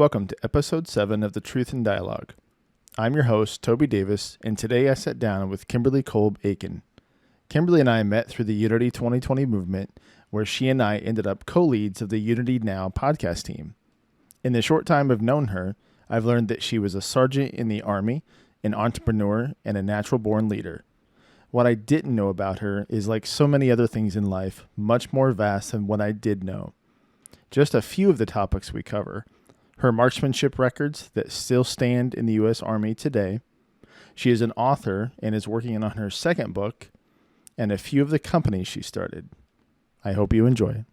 Welcome to episode 7 of the Truth in Dialogue. I'm your host, Toby Davis, and today I sat down with Kimberly Kolb Eakin. Kimberly and I met through the Unity 2020 movement, where she and I ended up co-leads of the UnityNow Podcast Team. In the short time I've known her, I've learned that she was a sergeant in the Army, an entrepreneur, and a natural-born leader. What I didn't know about her is, like so many other things in life, much more vast than what I did know. Just a few of the topics we cover: her marksmanship records that still stand in the U.S. Army today. She is an author and is working on her second book, and a few of the companies she started. I hope you enjoy.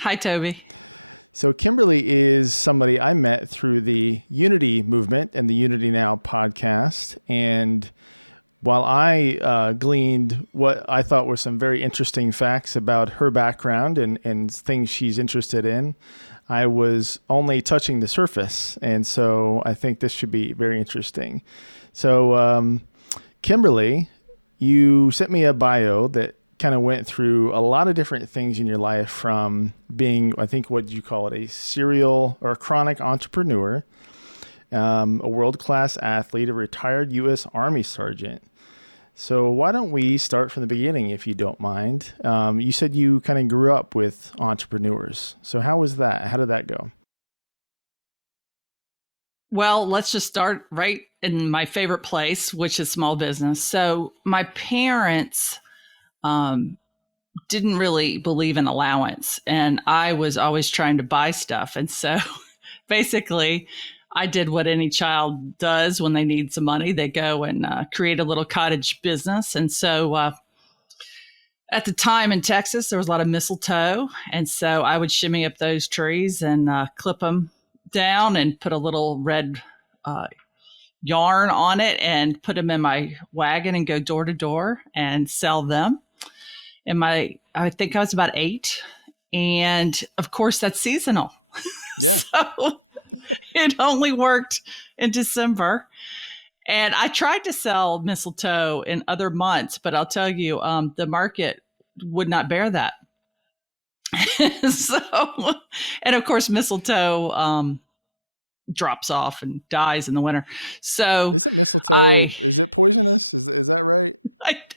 Hi, Toby. Well, let's just start right in my favorite place, which is small business. So my parents didn't really believe in allowance, and I was always trying to buy stuff. And so basically, I did what any child does when they need some money. They go and create a little cottage business. And so at the time in Texas, there was a lot of mistletoe. And so I would shimmy up those trees and clip them down and put a little red yarn on it and put them in my wagon and go door to door and sell them. And I think I was about 8. And of course, that's seasonal. So it only worked in December. And I tried to sell mistletoe in other months, but I'll tell you, the market would not bear that. So, and of course, mistletoe drops off and dies in the winter. So I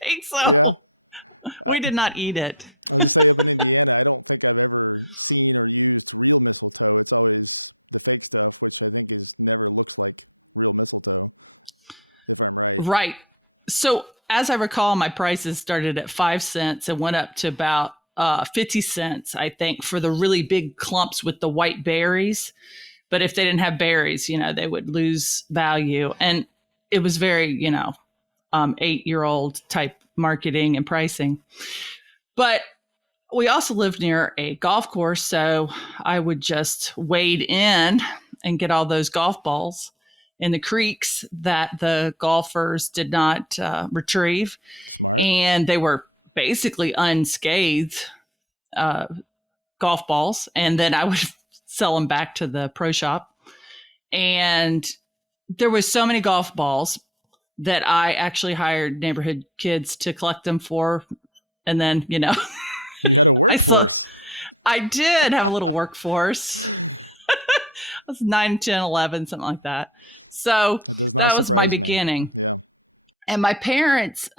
think so. We did not eat it. Right. So as I recall, my prices started at 5 cents and went up to about 50 cents, I think, for the really big clumps with the white berries. But if they didn't have berries, they would lose value. And it was very, 8-year-old type marketing and pricing. But we also lived near a golf course, so I would just wade in and get all those golf balls in the creeks that the golfers did not retrieve. And they were basically unscathed golf balls. And then I would sell them back to the pro shop. And there was so many golf balls that I actually hired neighborhood kids to collect them for. And then, I did have a little workforce. I was 9, 10, 11, something like that. So that was my beginning. And my parents,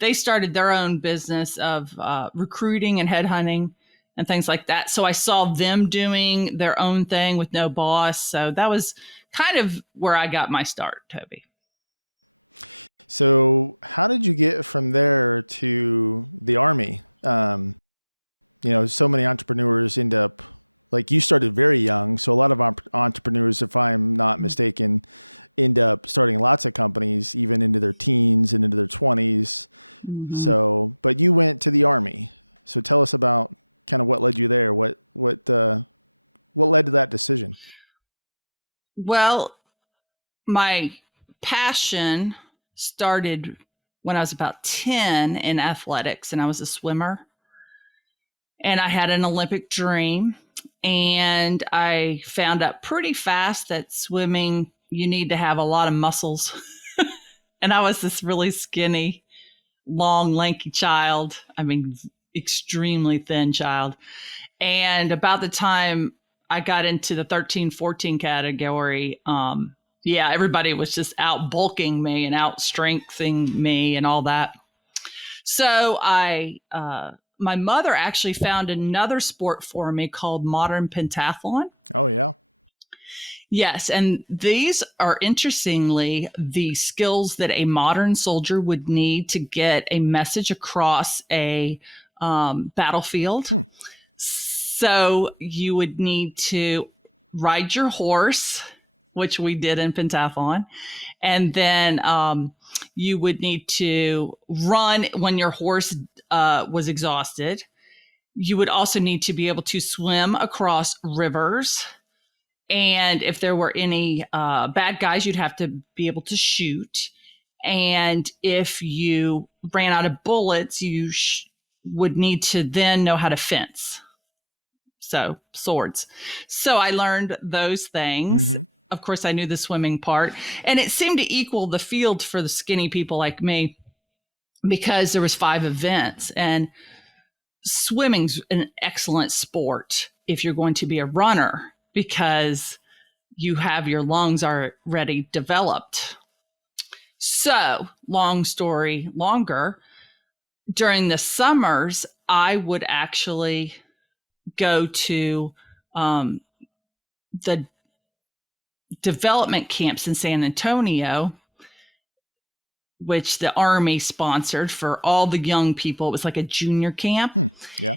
they started their own business of recruiting and headhunting and things like that. So I saw them doing their own thing with no boss. So that was kind of where I got my start, Toby. Mm-hmm. Well, my passion started when I was about 10 in athletics, and I was a swimmer. And I had an Olympic dream. And I found out pretty fast that swimming, you need to have a lot of muscles. And I was this really skinny, long, lanky child. I mean, extremely thin child. And about the time I got into the 13, 14 category, everybody was just out bulking me and out strengthening me and all that. So my mother actually found another sport for me called modern pentathlon. Yes, and these are interestingly the skills that a modern soldier would need to get a message across a battlefield. So you would need to ride your horse, which we did in pentathlon, and then you would need to run when your horse was exhausted. You would also need to be able to swim across rivers. And if there were any bad guys, you'd have to be able to shoot. And if you ran out of bullets, you would need to then know how to fence. So swords. So I learned those things. Of course, I knew the swimming part. And it seemed to equal the field for the skinny people like me because there was 5 events. And swimming's an excellent sport if you're going to be a runner because you have your lungs already developed. So, long story longer, during the summers, I would actually go to the development camps in San Antonio, which the Army sponsored for all the young people. It was like a junior camp.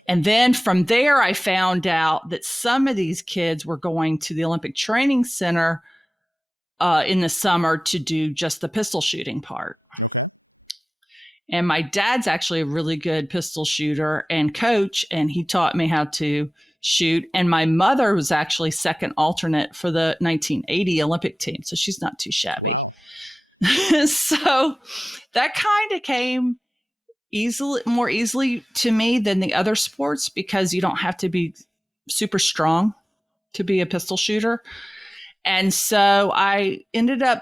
And then from there, I found out that some of these kids were going to the Olympic Training Center in the summer to do just the pistol shooting part. And my dad's actually a really good pistol shooter and coach, and he taught me how to shoot. And my mother was actually second alternate for the 1980 Olympic team, so she's not too shabby. So that kind of came more easily to me than the other sports because you don't have to be super strong to be a pistol shooter. And so I ended up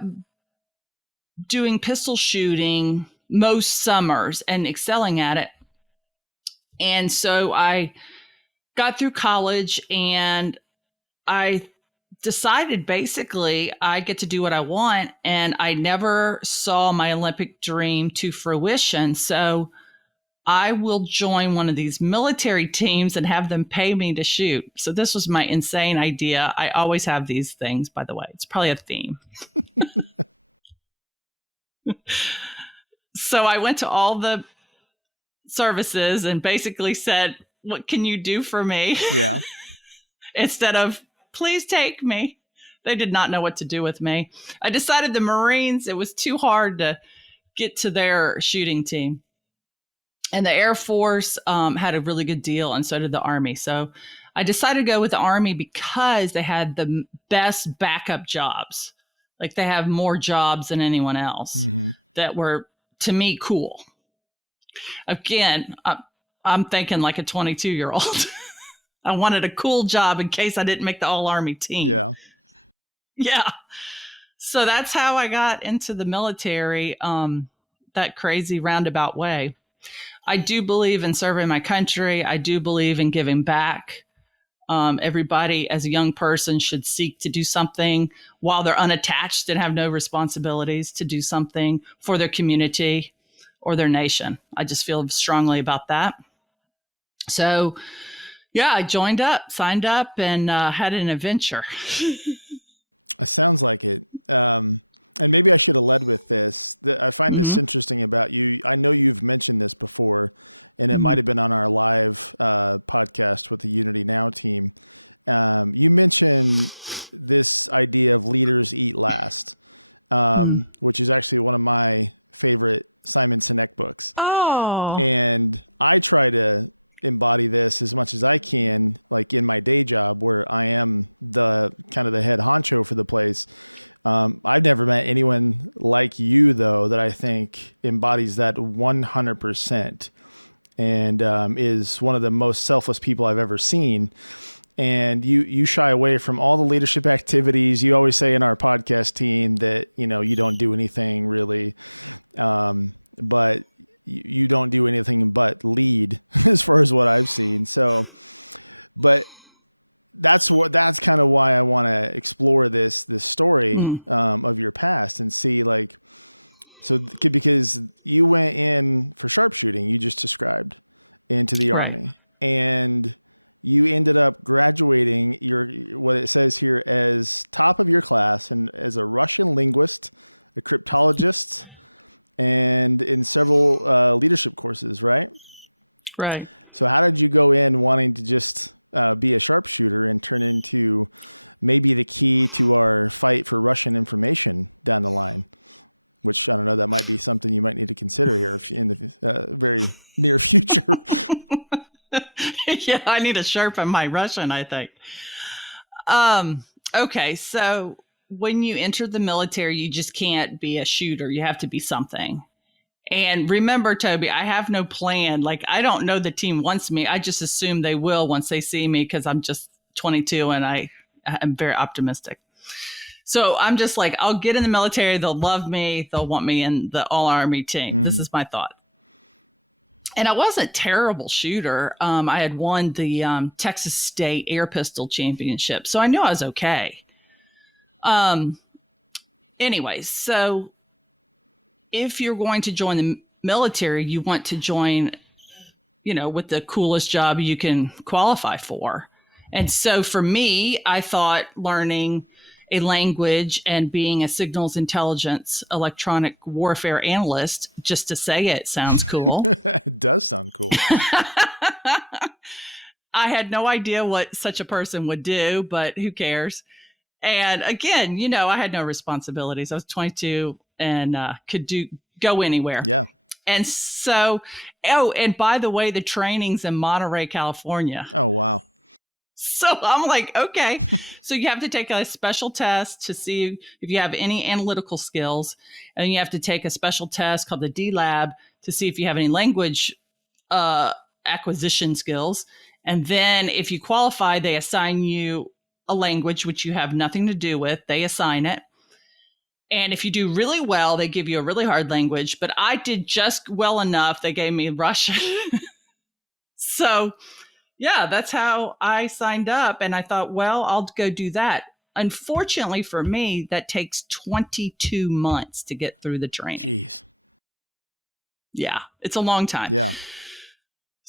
doing pistol shooting most summers and excelling at it. And so I got through college and I decided basically I get to do what I want. And I never saw my Olympic dream to fruition. So I will join one of these military teams and have them pay me to shoot. So this was my insane idea. I always have these things, by the way. It's probably a theme. So I went to all the services and basically said, what can you do for me? Instead of, please take me. They did not know what to do with me. I decided the Marines, it was too hard to get to their shooting team. And the Air Force had a really good deal, and so did the Army. So I decided to go with the Army because they had the best backup jobs. Like they have more jobs than anyone else that were, to me, cool. Again, I'm thinking like a 22-year-old. I wanted a cool job in case I didn't make the all-Army team. Yeah. So that's how I got into the military, that crazy roundabout way. I do believe in serving my country. I do believe in giving back. Everybody as a young person should seek to do something while they're unattached and have no responsibilities to do something for their community or their nation. I just feel strongly about that. So, yeah, I joined up, signed up, and had an adventure. Mm-hmm. Mm-hmm. Mm. Oh, Mm, right. Right. Yeah, I need to sharpen my Russian, I think. Um, okay, so when you enter the military, you just can't be a shooter. You have to be something. And remember, Toby, I have no plan. Like, I don't know the team wants me. I just assume they will once they see me because I'm just 22 and I'm very optimistic. So I'm just like, I'll get in the military. They'll love me. They'll want me in the all army team. This is my thought. And I wasn't a terrible shooter. I had won the Texas State Air Pistol Championship, so I knew I was okay. Um, anyways, so if you're going to join the military, you want to join, with the coolest job you can qualify for. And so for me, I thought learning a language and being a signals intelligence electronic warfare analyst, just to say it, sounds cool. I had no idea what such a person would do, but who cares? And again, I had no responsibilities. I was 22 and could go anywhere. And so, oh, and by the way, the training's in Monterey, California. So I'm like, okay. So you have to take a special test to see if you have any analytical skills. And you have to take a special test called the D Lab to see if you have any language uh, acquisition skills. And then if you qualify, they assign you a language which you have nothing to do with. They assign it. And if you do really well, they give you a really hard language. But I did just well enough. They gave me Russian. So, yeah, that's how I signed up. And I thought, well, I'll go do that. Unfortunately for me, that takes 22 months to get through the training. Yeah, it's a long time.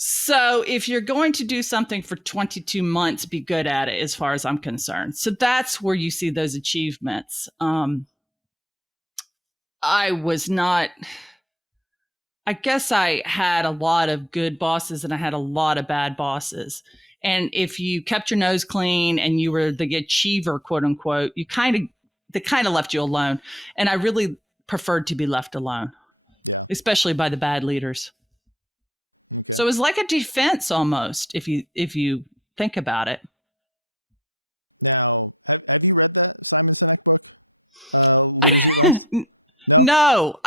So, if you're going to do something for 22 months, be good at it, as far as I'm concerned. So, that's where you see those achievements. I was not, I guess I had a lot of good bosses and I had a lot of bad bosses. And if you kept your nose clean and you were the achiever, quote unquote, they kind of left you alone. And I really preferred to be left alone, especially by the bad leaders. So it was like a defense almost, if you think about it. No,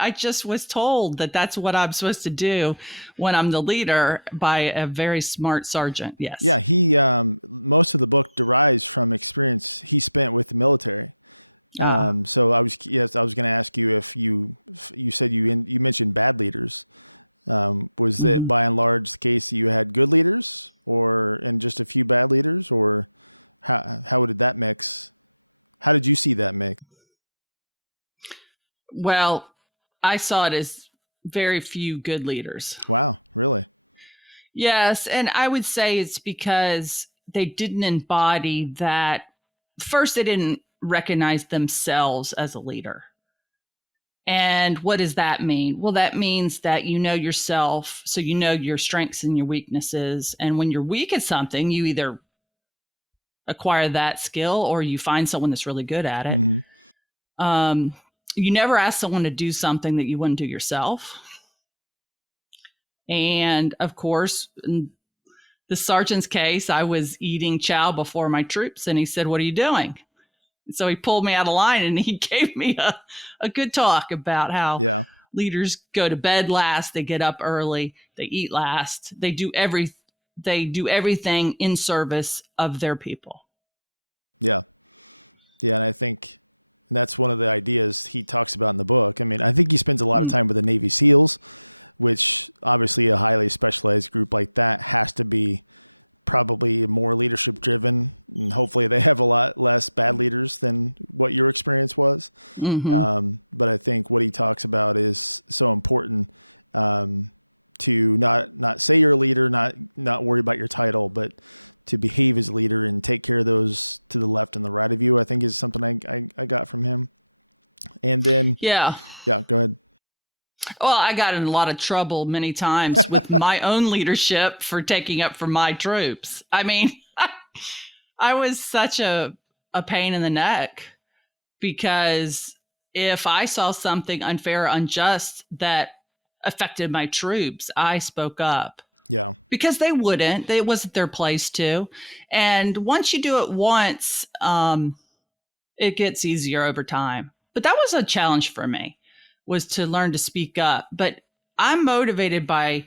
I just was told that that's what I'm supposed to do when I'm the leader by a very smart sergeant. Yes. Uh, mhm. Well, I saw it as very few good leaders. Yes, and I would say it's because they didn't embody that. First, they didn't recognize themselves as a leader. And what does that mean? Well, that means that you know yourself, so you know your strengths and your weaknesses. And when you're weak at something, you either acquire that skill or you find someone that's really good at it. Um, you never ask someone to do something that you wouldn't do yourself. And of course, in the sergeant's case, I was eating chow before my troops, and he said, "What are you doing?" So he pulled me out of line and he gave me a good talk about how leaders go to bed last, they get up early, they eat last, they do everything in service of their people. Mm. Hmm. Yeah. Well, I got in a lot of trouble many times with my own leadership for taking up for my troops. I mean, I was such a pain in the neck because if I saw something unfair or unjust that affected my troops, I spoke up because they wouldn't. It wasn't their place to. And once you do it once, it gets easier over time. But that was a challenge for me, was to learn to speak up. But I'm motivated by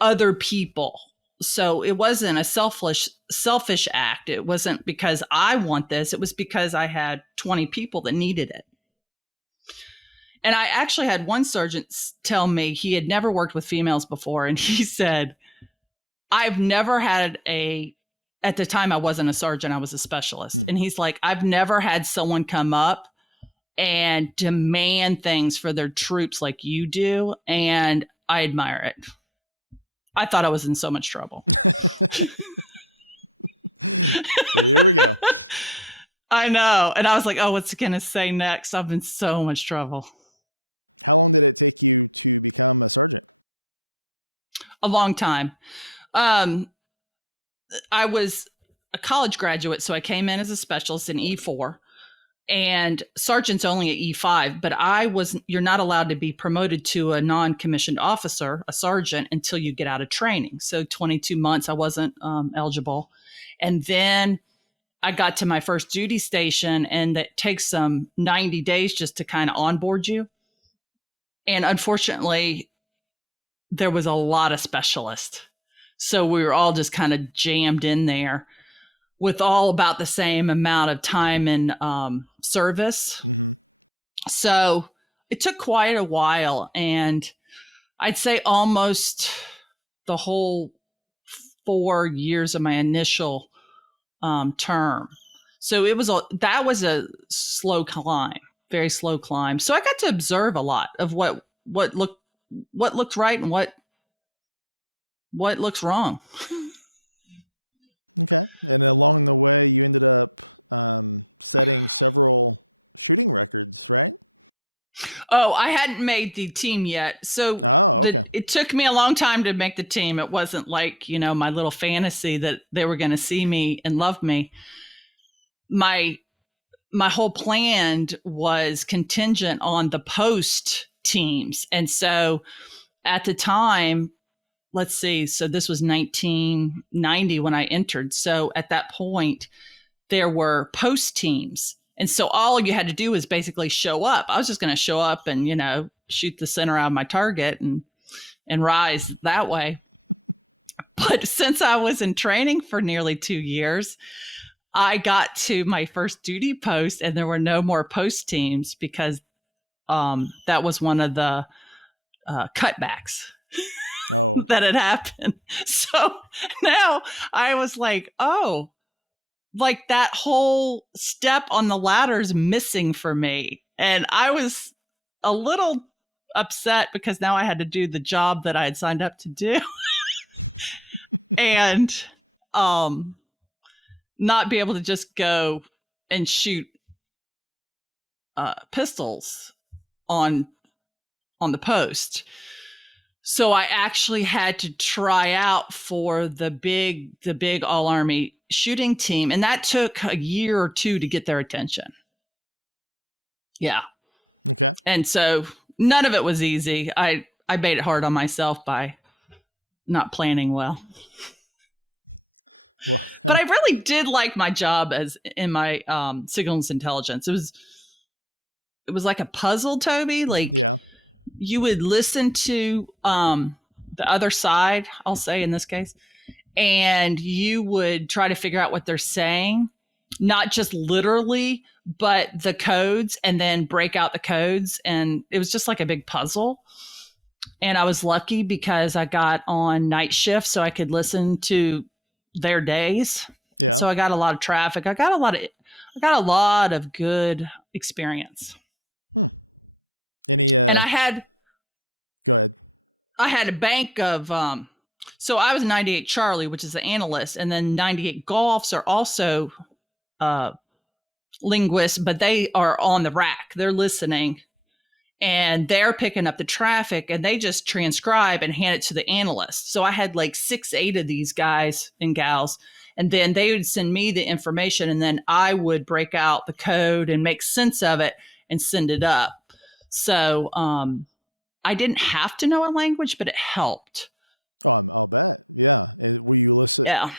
other people. So it wasn't a selfish act. It wasn't because I want this. It was because I had 20 people that needed it. And I actually had one sergeant tell me he had never worked with females before. And he said, I've never had at the time I wasn't a sergeant, I was a specialist. And he's like, I've never had someone come up and demand things for their troops like you do. And I admire it. I thought I was in so much trouble. I know. And I was like, oh, what's it going to say next? I'm in so much trouble. A long time. Um, I was a college graduate, so I came in as a specialist in E4, and sergeant's only at E5, but you're not allowed to be promoted to a non-commissioned officer, a sergeant, until you get out of training. So 22 months, I wasn't eligible. And then I got to my first duty station, and that takes 90 days just to kind of onboard you. And unfortunately, there was a lot of specialists. So we were all just kind of jammed in there with all about the same amount of time in service. So it took quite a while. And I'd say almost the whole 4 years of my initial term. So that was a slow climb, very slow climb. So I got to observe a lot of what looked right and what looks wrong. Oh, I hadn't made the team yet. So it took me a long time to make the team. It wasn't like, my little fantasy that they were going to see me and love me. My whole plan was contingent on the post teams. And so at the time, let's see, so this was 1990 when I entered. So at that point, there were post teams. And so all you had to do was basically show up. I was just going to show up and, shoot the center out of my target and rise that way. But since I was in training for nearly 2 years, I got to my first duty post and there were no more post teams because that was one of the cutbacks that had happened. So now I was like, oh, like that whole step on the ladder is missing for me. And I was a little upset because now I had to do the job that I had signed up to do and not be able to just go and shoot pistols on the post. So I actually had to try out for the big all army shooting team. And that took a year or two to get their attention. Yeah. And so none of it was easy. I made it hard on myself by not planning well. But I really did like my job as in my signals intelligence. It was like a puzzle, Toby. Like you would listen to the other side, I'll say in this case, and you would try to figure out what they're saying, not just literally, but the codes, and then break out the codes. And it was just like a big puzzle. And I was lucky because I got on night shift so I could listen to their days. So I got a lot of traffic. I got a lot of good experience. And I had a bank of so I was 98 Charlie, which is the analyst, and then 98 Golfs are also linguists, but they are on the rack. They're listening and they're picking up the traffic, and they just transcribe and hand it to the analyst. So I had like 6, 8 of these guys and gals, and then they would send me the information, and then I would break out the code and make sense of it and send it up. So I didn't have to know a language, but it helped. Yeah.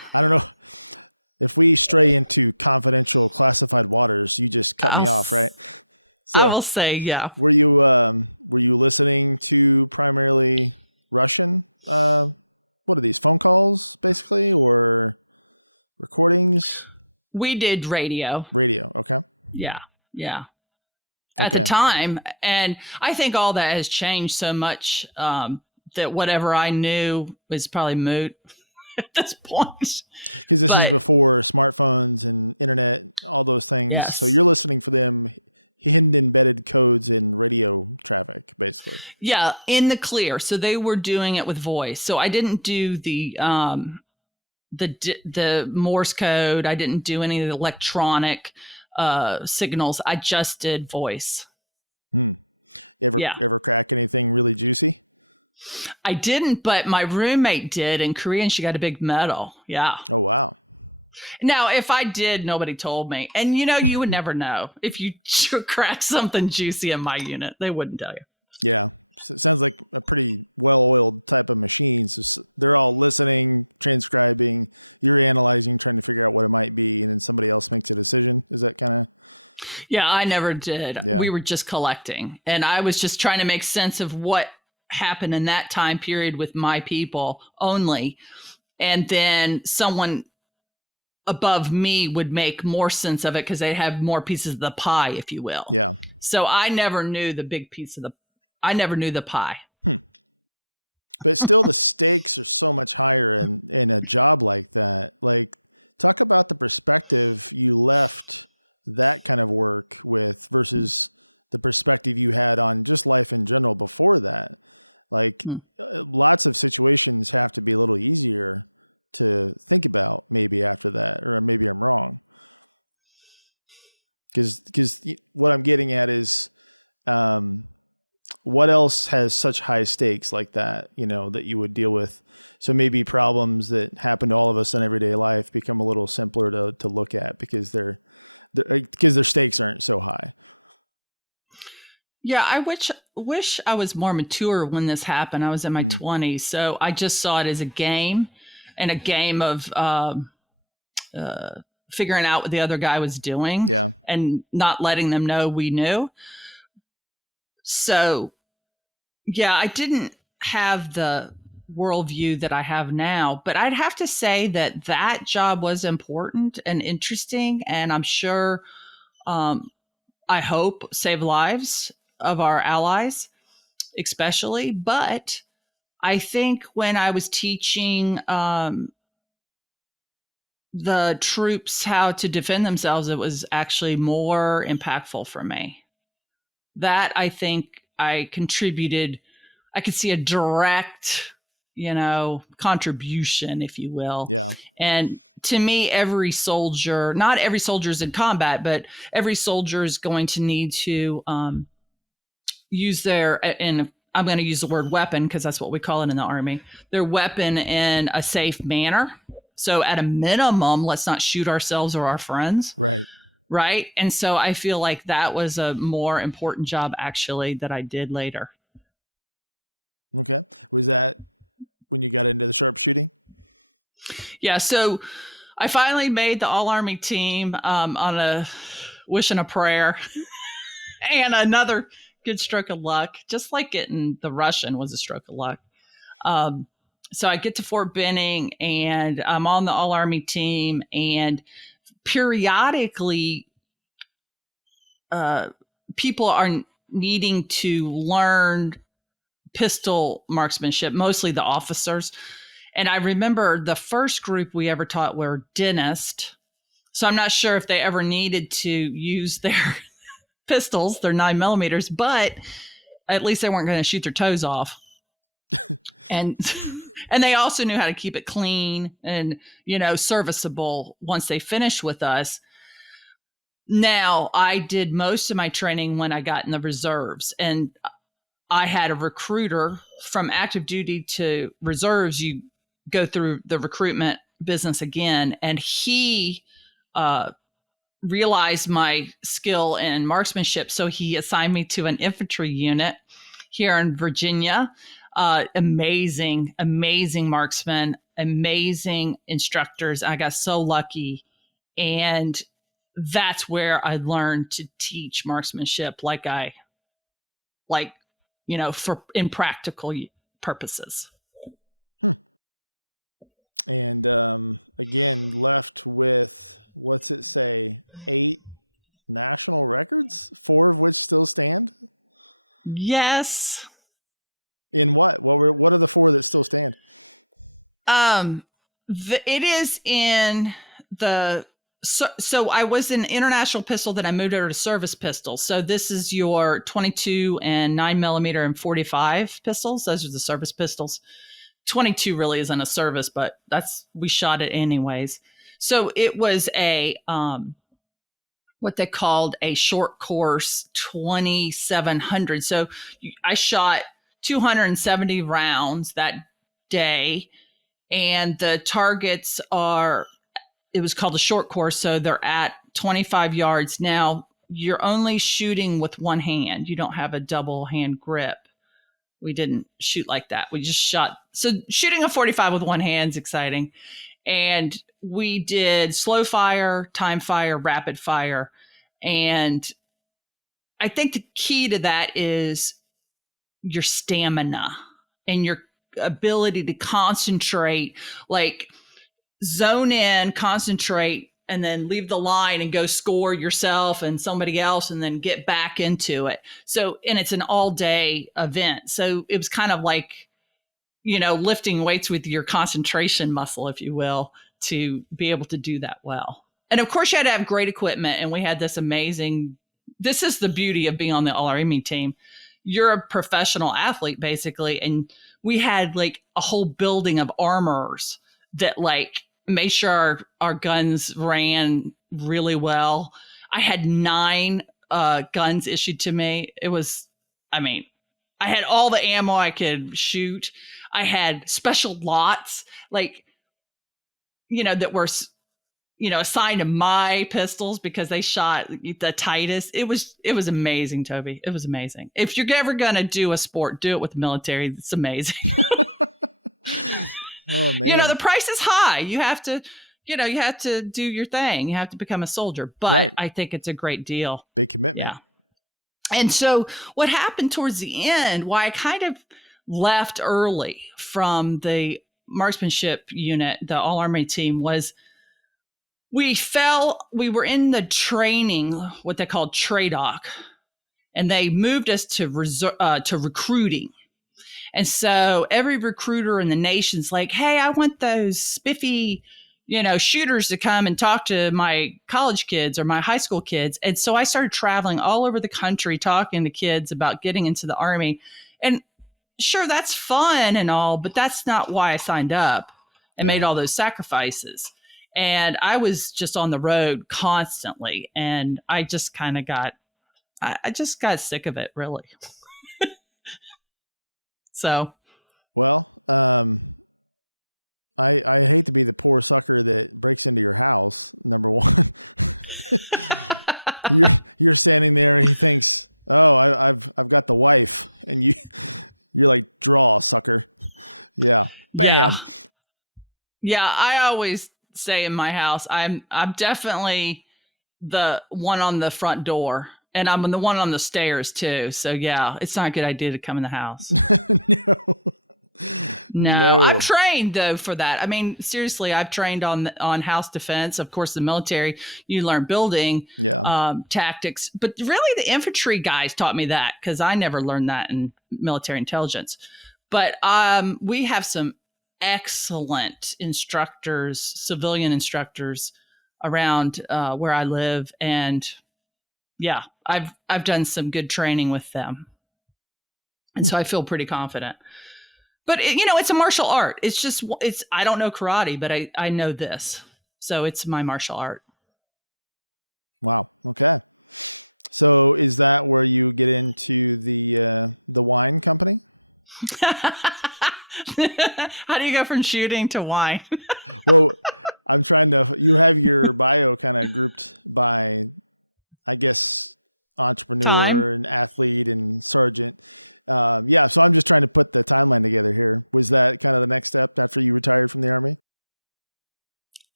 I'll, I will say, yeah. We did radio. Yeah. Yeah. At the time. And I think all that has changed so much that whatever I knew was probably moot at this point. But yes. Yeah, in the clear. So they were doing it with voice. So I didn't do the Morse code. I didn't do any of the electronic signals. I just did voice. Yeah. I didn't, but my roommate did in Korea, and she got a big medal. Yeah. Now, if I did, nobody told me. And you would never know if you cracked something juicy in my unit. They wouldn't tell you. Yeah, I never did. We were just collecting, and I was just trying to make sense of what happened in that time period with my people only. And then someone above me would make more sense of it because they have more pieces of the pie, if you will. So I never knew the big piece of I never knew the pie. Hmm. Yeah, I wish I was more mature when this happened. I was in my 20s, so I just saw it as a game, and a game of uh, figuring out what the other guy was doing and not letting them know we knew. So yeah, I didn't have the worldview that I have now, but I'd have to say that that job was important and interesting, and I'm sure, um, I hope, save lives of our allies, especially. But I think when I was teaching the troops how to defend themselves, it was actually more impactful for me. That I think I contributed. I could see a direct, contribution, if you will. And to me, every soldier, not every soldier is in combat, but every soldier is going to need to use and I'm going to use the word weapon because that's what we call it in the Army, their weapon in a safe manner. So at a minimum, let's not shoot ourselves or our friends. Right. And so I feel like that was a more important job actually that I did later. Yeah. So I finally made the All Army team on a wish and a prayer and another good stroke of luck, just like getting the Russian was a stroke of luck. Um, so I get to Fort Benning and I'm on the All Army team, and periodically people are needing to learn pistol marksmanship, mostly the officers. And I remember the first group we ever taught were dentists. So I'm not sure if they ever needed to use their pistols, their 9 millimeters, but at least they weren't going to shoot their toes off. And and they also knew how to keep it clean and, serviceable once they finished with us. Now, I did most of my training when I got in the reserves, and I had a recruiter from active duty to reserves. You go through the recruitment business again, and he realized my skill in marksmanship. So he assigned me to an infantry unit here in Virginia. Amazing marksmen, amazing instructors. I got so lucky. And that's where I learned to teach marksmanship for in practical purposes. Yes. It is in the so I was in international pistol, then I moved over to service pistol. So this is your 22 and 9mm and 45 pistols. Those are the service pistols. 22 really isn't a service, but we shot it anyways. So it was a what they called a short course 2700. So I shot 270 rounds that day, and the targets it was called a short course, so they're at 25 yards. Now, you're only shooting with one hand. You don't have a double hand grip. We didn't shoot like that. We just shot. So shooting a 45 with one hand is exciting. And we did slow fire, time fire, rapid fire. And I think the key to that is your stamina and your ability to concentrate, like zone in, concentrate, and then leave the line and go score yourself and somebody else and then get back into it. So, and it's an all day event. So it was kind of like, lifting weights with your concentration muscle, if you will, to be able to do that well. And of course you had to have great equipment. And we had this is the beauty of being on the All Army team. You're a professional athlete basically. And we had like a whole building of armors that like made sure our guns ran really well. I had 9 guns issued to me. I had all the ammo I could shoot. I had special lots, like, that were, assigned to my pistols because they shot the tightest. It was amazing, Toby. It was amazing. If you're ever going to do a sport, do it with the military. It's amazing. The price is high. You have to do your thing. You have to become a soldier, but I think it's a great deal. Yeah. And so what happened towards the end, why I kind of left early from the marksmanship unit, the All Army team, was we were in the training, what they called TRADOC, and they moved us to recruiting. And so every recruiter in the nation's like, hey, I want those spiffy, shooters to come and talk to my college kids or my high school kids. And so I started traveling all over the country, talking to kids about getting into the Army. And sure, that's fun and all, but that's not why I signed up and made all those sacrifices. And I was just on the road constantly. And I just kind of I just got sick of it, really. So. Yeah. Yeah. I always say in my house, I'm definitely the one on the front door, and I'm the one on the stairs too. So yeah, it's not a good idea to come in the house. No, I'm trained though for that. I mean, seriously, I've trained on house defense. Of course, the military, you learn building tactics, but really the infantry guys taught me that because I never learned that in military intelligence. But we have some excellent instructors, civilian instructors around where I live, and yeah, I've done some good training with them. And so I feel pretty confident. But it's a martial art. I don't know karate, but I know this. So it's my martial art. How do you go from shooting to wine? Time?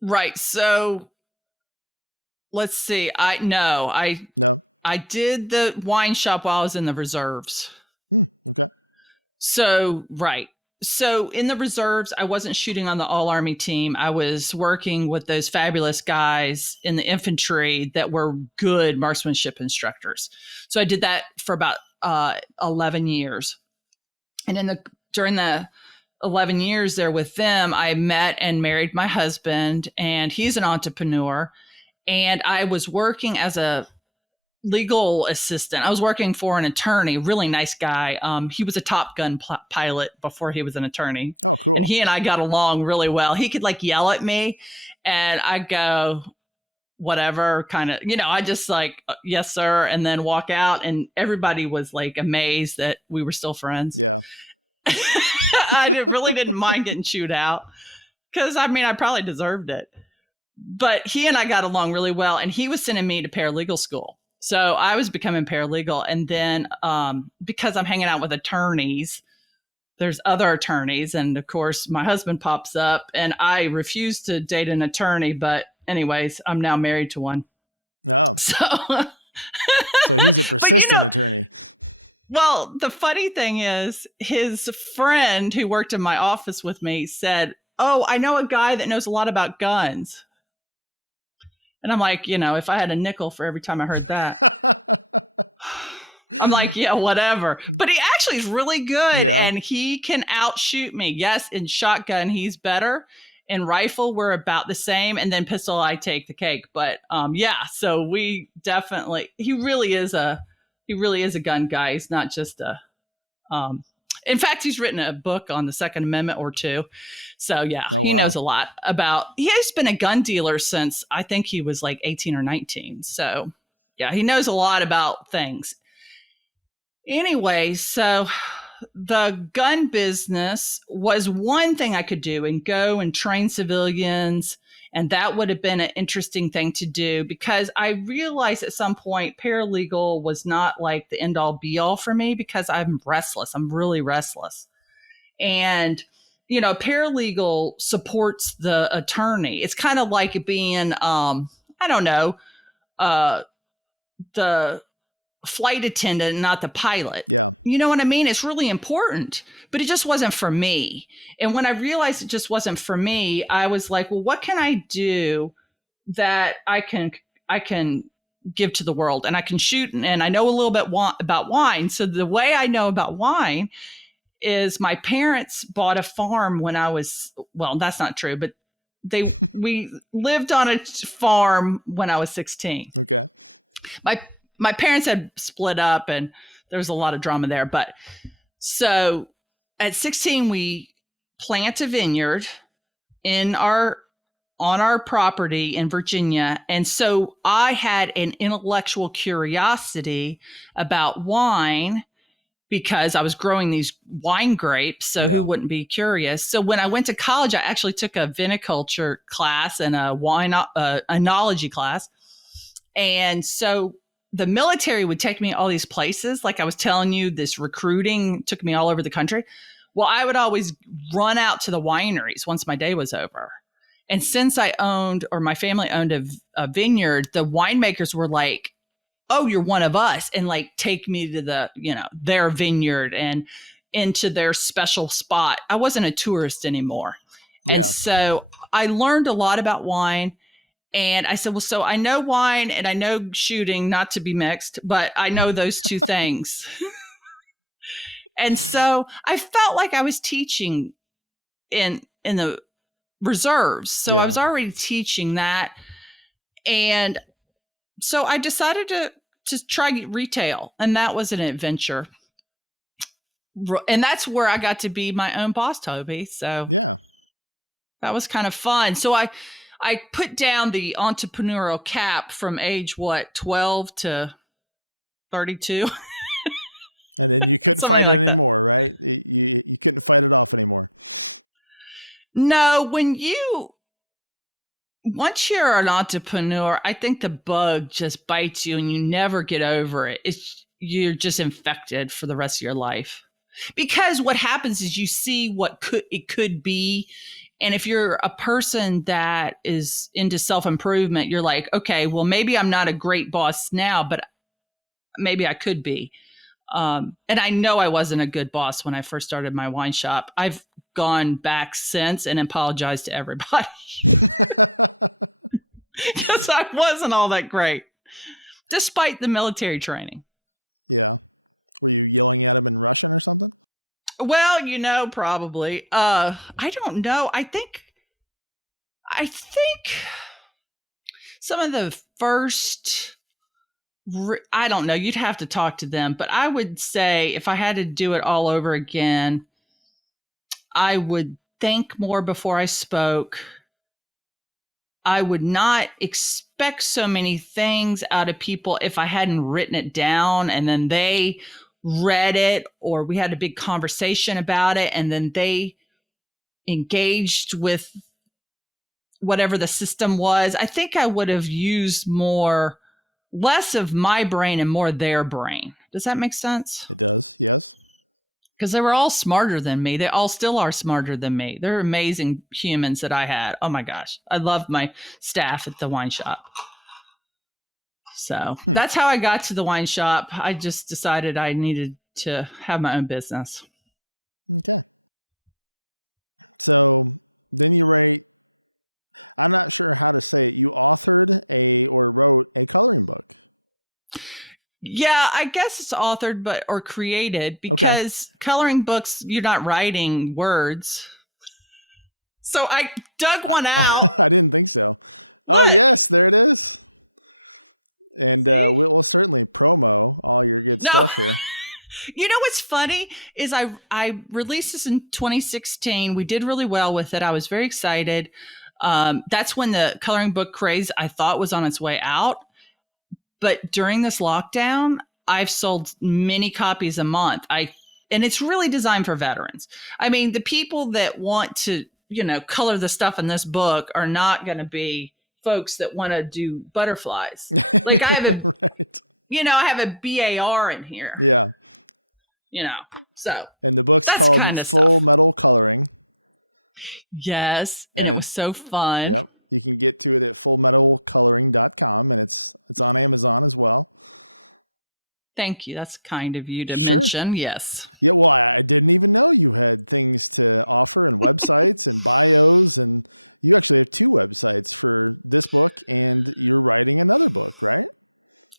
Right. So let's see. I did the wine shop while I was in the reserves. So, right. So, in the reserves, I wasn't shooting on the all army team. I was working with those fabulous guys in the infantry that were good marksmanship instructors. So, I did that for about 11 years. And during the 11 years there with them, I met and married my husband, and he's an entrepreneur. And I was working as a legal assistant. I was working for an attorney, really nice guy. He was a Top Gun pilot before he was an attorney. And he and I got along really well. He could like yell at me and I go, whatever, kind of, I just like, yes, sir. And then walk out. And everybody was like amazed that we were still friends. Really didn't mind getting chewed out because I probably deserved it. But he and I got along really well. And he was sending me to paralegal school. So I was becoming paralegal. And then because I'm hanging out with attorneys, there's other attorneys. And of course, my husband pops up and I refuse to date an attorney. But anyways, I'm now married to one. So, but well, the funny thing is his friend who worked in my office with me said, "Oh, I know a guy that knows a lot about guns." And I'm like, if I had a nickel for every time I heard that, I'm like, yeah, whatever. But he actually is really good and he can outshoot me. Yes, in shotgun, he's better. In rifle, we're about the same. And then pistol, I take the cake. But yeah, so we definitely, he really is a gun guy. He's not just in fact, he's written a book on the Second Amendment or two. So yeah, he knows a lot he's been a gun dealer since I think he was like 18 or 19. So yeah, he knows a lot about things. Anyway, so the gun business was one thing I could do and go and train civilians. And that would have been an interesting thing to do because I realized at some point paralegal was not like the end all be all for me because I'm restless. I'm really restless. And, paralegal supports the attorney. It's kind of like being, I don't know, the flight attendant, not the pilot. You know what I mean? It's really important, but it just wasn't for me. And when I realized it just wasn't for me, I was like, well, what can I do that I can give to the world? And I can shoot, and I know a little bit about wine. So the way I know about wine is my parents bought a farm when I was, well, that's not true, but we lived on a farm when I was 16. My parents had split up and there was a lot of drama there. But so at 16, we plant a vineyard on our property in Virginia. And so I had an intellectual curiosity about wine because I was growing these wine grapes. So who wouldn't be curious? So when I went to college, I actually took a viniculture class and a wine enology class. And so the military would take me all these places. Like I was telling you, this recruiting took me all over the country. Well, I would always run out to the wineries once my day was over. And since my family owned a vineyard, the winemakers were like, oh, you're one of us. And like, take me to their vineyard and into their special spot. I wasn't a tourist anymore. And so I learned a lot about wine. And I said, well, so I know wine and I know shooting, not to be mixed, but I know those two things. And so I felt like I was teaching in the reserves. So I was already teaching that. And so I decided to try retail. And that was an adventure. And that's where I got to be my own boss, Toby. So that was kind of fun. So I put down the entrepreneurial cap from age 12 to 32, something like that. No, once you're an entrepreneur, I think the bug just bites you and you never get over it. You're just infected for the rest of your life. Because what happens is you see what it could be. And if you're a person that is into self-improvement, you're like, okay, well, maybe I'm not a great boss now, but maybe I could be. And I know I wasn't a good boss when I first started my wine shop. I've gone back since and apologized to everybody because I wasn't all that great, despite the military training. Well, probably. I don't know. I think some of the first, I don't know, you'd have to talk to them, but I would say if I had to do it all over again, I would think more before I spoke. I would not expect so many things out of people if I hadn't written it down and then they read it or we had a big conversation about it and then they engaged with whatever the system was. I think I would have used less of my brain and more their brain. Does that make sense? Because they were all smarter than me. They all still are smarter than me. They're amazing humans that I had. Oh my gosh. I loved my staff at the wine shop. So that's how I got to the wine shop. I just decided I needed to have my own business. Yeah, I guess it's authored or created because coloring books, you're not writing words. So I dug one out. Look, see? No. What's funny is I released this in 2016. We did really well with it. I was very excited. That's when the coloring book craze I thought was on its way out. But during this lockdown, I've sold many copies a month. And it's really designed for veterans. I mean, the people that want to, color the stuff in this book are not going to be folks that want to do butterflies. Like I have a BAR in here, so that's kind of stuff. Yes. And it was so fun. Thank you. That's kind of you to mention. Yes.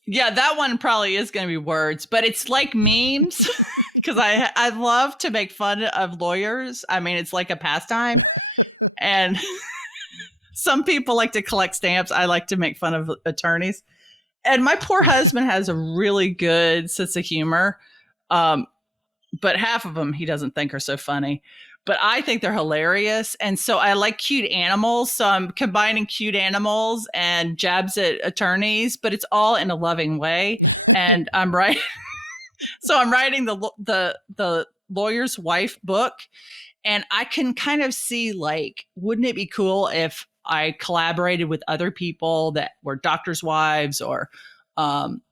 Yeah, that one probably is going to be words, but it's like memes because I love to make fun of lawyers. I mean, it's like a pastime. And some people like to collect stamps. I like to make fun of attorneys. And my poor husband has a really good sense of humor. Um, but half of them he doesn't think are so funny. But I think they're hilarious. And so I like cute animals. So I'm combining cute animals and jabs at attorneys, but it's all in a loving way. And I'm writing, so I'm writing the lawyer's wife book. And I can kind of see like, wouldn't it be cool if I collaborated with other people that were doctors' wives or one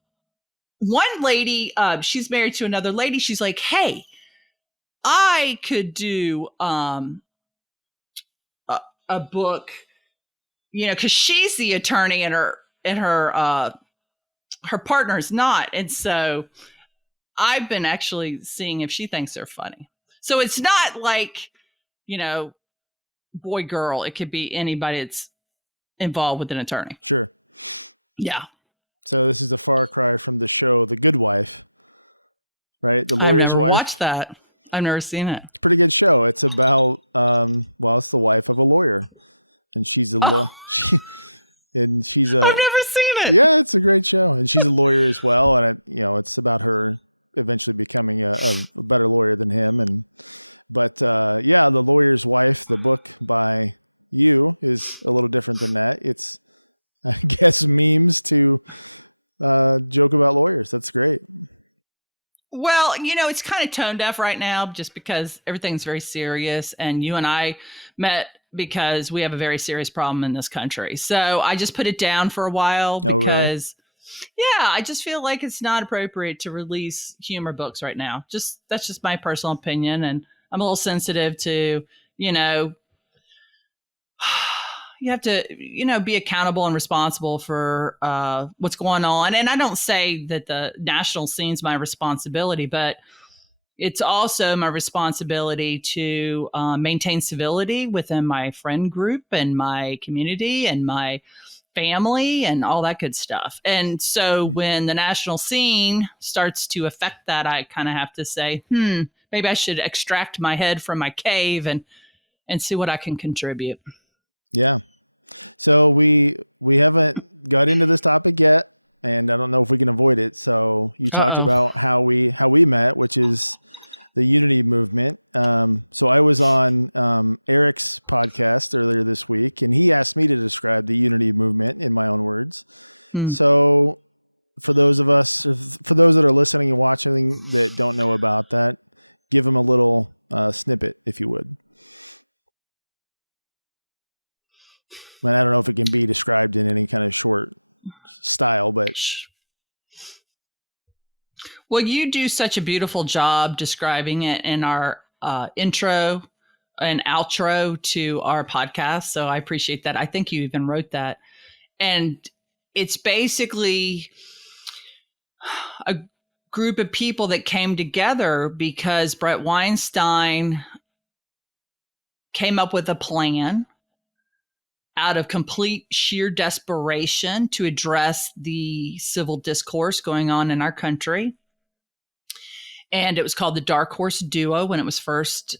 lady, she's married to another lady. She's like, hey, I could do a book, because she's the attorney and her partner's not, and so I've been actually seeing if she thinks they're funny. So it's not like boy girl. It could be anybody that's involved with an attorney. Yeah, I've never watched that. I've never seen it. Oh, I've never seen it. Well, it's kind of tone deaf right now just because everything's very serious. And you and I met because we have a very serious problem in this country. So I just put it down for a while because, yeah, I just feel like it's not appropriate to release humor books right now. That's just my personal opinion. And I'm a little sensitive to, you know, you have to, be accountable and responsible for what's going on. And I don't say that the national scene's my responsibility, but it's also my responsibility to maintain civility within my friend group and my community and my family and all that good stuff. And so when the national scene starts to affect that, I kind of have to say, maybe I should extract my head from my cave and see what I can contribute. Uh-oh. Hmm. Well, you do such a beautiful job describing it in our intro and outro to our podcast. So I appreciate that. I think you even wrote that. And it's basically a group of people that came together because Brett Weinstein came up with a plan out of complete sheer desperation to address the civil discourse going on in our country. And it was called the Dark Horse Duo when it was first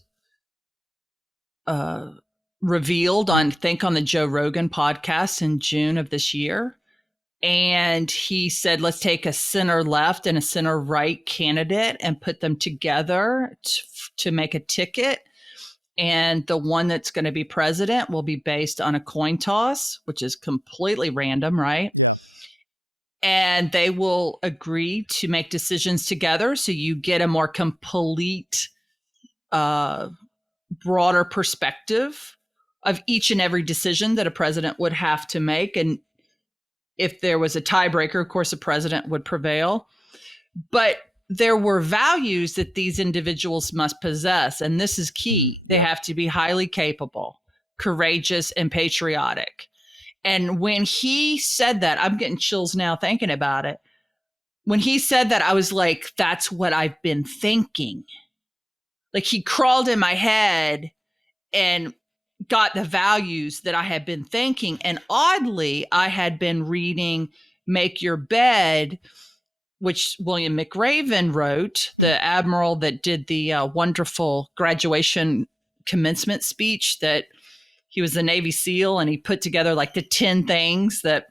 revealed on the Joe Rogan podcast in June of this year. And he said, let's take a center left and a center right candidate and put them together to make a ticket. And the one that's going to be president will be based on a coin toss, which is completely random, right? And they will agree to make decisions together. So you get a more complete, broader perspective of each and every decision that a president would have to make. And if there was a tiebreaker, of course, the president would prevail. But there were values that these individuals must possess. And this is key. They have to be highly capable, courageous, and patriotic. And when he said that, I'm getting chills now thinking about it. When he said that, I was like, that's what I've been thinking. Like he crawled in my head and got the values that I had been thinking. And oddly, I had been reading Make Your Bed, which William McRaven wrote, the admiral that did the wonderful graduation commencement speech that he was a Navy SEAL, and he put together like the 10 things that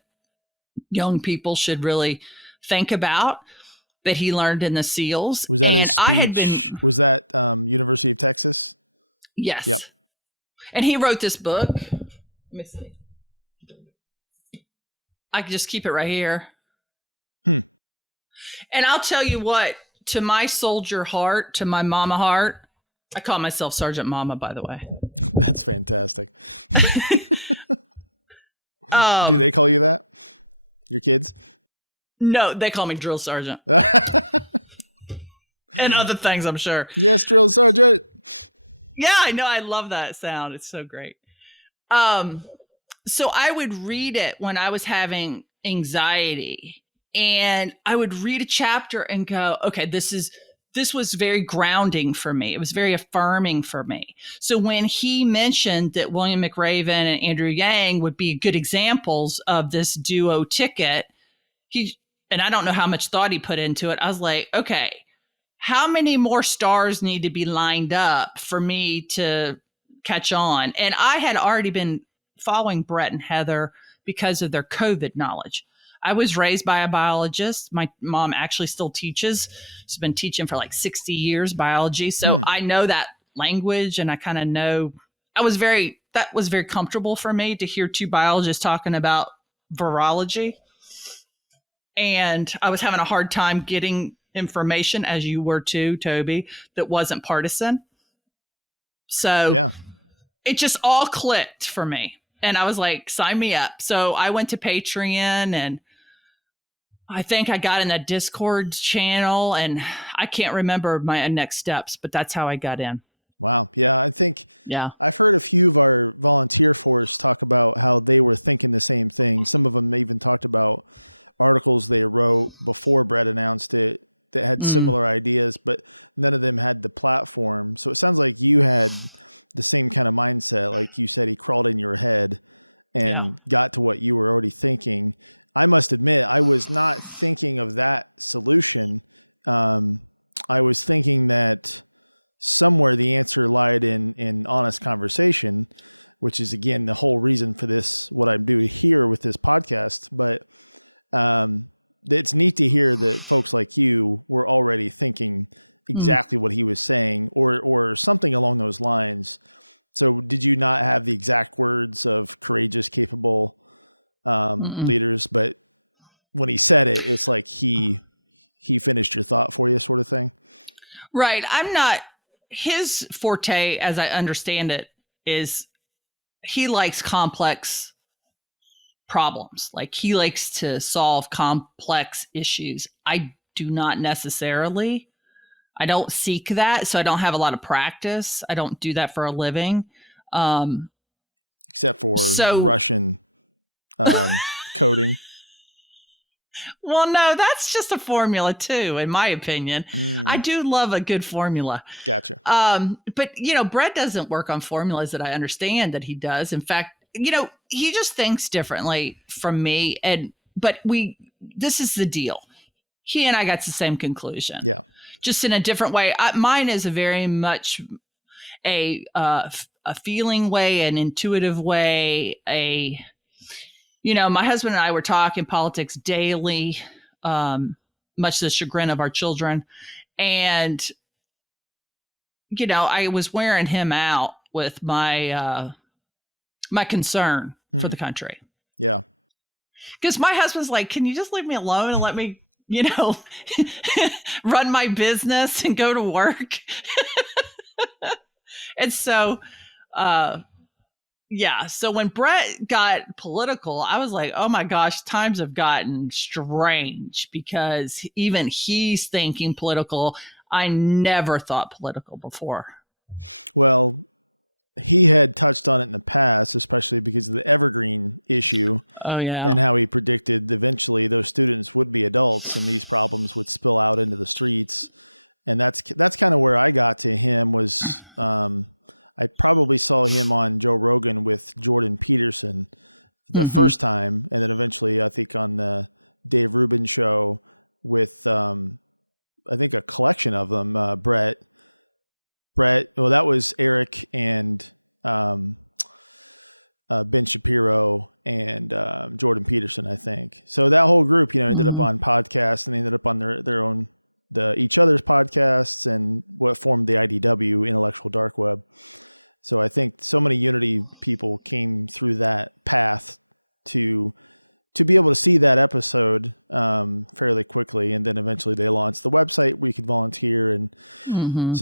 young people should really think about that he learned in the SEALs. And I had been, yes. And he wrote this book. Let me see. I can just keep it right here. And I'll tell you what, to my soldier heart, to my mama heart, I call myself Sergeant Mama, by the way. No, they call me Drill Sergeant. And other things, I'm sure. Yeah, I know. I love that sound. It's so great. So I would read it when I was having anxiety, and I would read a chapter and go, okay, this was very grounding for me. It was very affirming for me. So when he mentioned that William McRaven and Andrew Yang would be good examples of this duo ticket, and I don't know how much thought he put into it. I was like, okay, how many more stars need to be lined up for me to catch on? And I had already been following Brett and Heather because of their COVID knowledge. I was raised by a biologist. My mom actually still teaches. She's been teaching for like 60 years biology. So I know that language, and I kind of know that was very comfortable for me to hear two biologists talking about virology. And I was having a hard time getting information, as you were too, Toby, that wasn't partisan. So it just all clicked for me. And I was like, sign me up. So I went to Patreon, and I think I got in that Discord channel, and I can't remember my next steps, but that's how I got in. Yeah. Mm, yeah. Mm, mm-mm. Right. I'm not, his forte, as I understand it, is he likes complex problems. Like he likes to solve complex issues. I do not necessarily. I don't seek that, so I don't have a lot of practice. I don't do that for a living. Um, so, well, no, that's just a formula too, in my opinion. I do love a good formula. But Brett doesn't work on formulas that I understand that he does. In fact, he just thinks differently from me. But this is the deal. He and I got to the same conclusion, just in a different way. Mine is a very much a feeling way, an intuitive way. My husband and I were talking politics daily, much to the chagrin of our children, and I was wearing him out with my my concern for the country. Because my husband's like, can you just leave me alone and let me, run my business and go to work? And so, yeah. So when Brett got political, I was like, oh my gosh, times have gotten strange, because even he's thinking political. I never thought political before. Oh, yeah. Mm-hmm. Mm-hmm. Mm-hmm.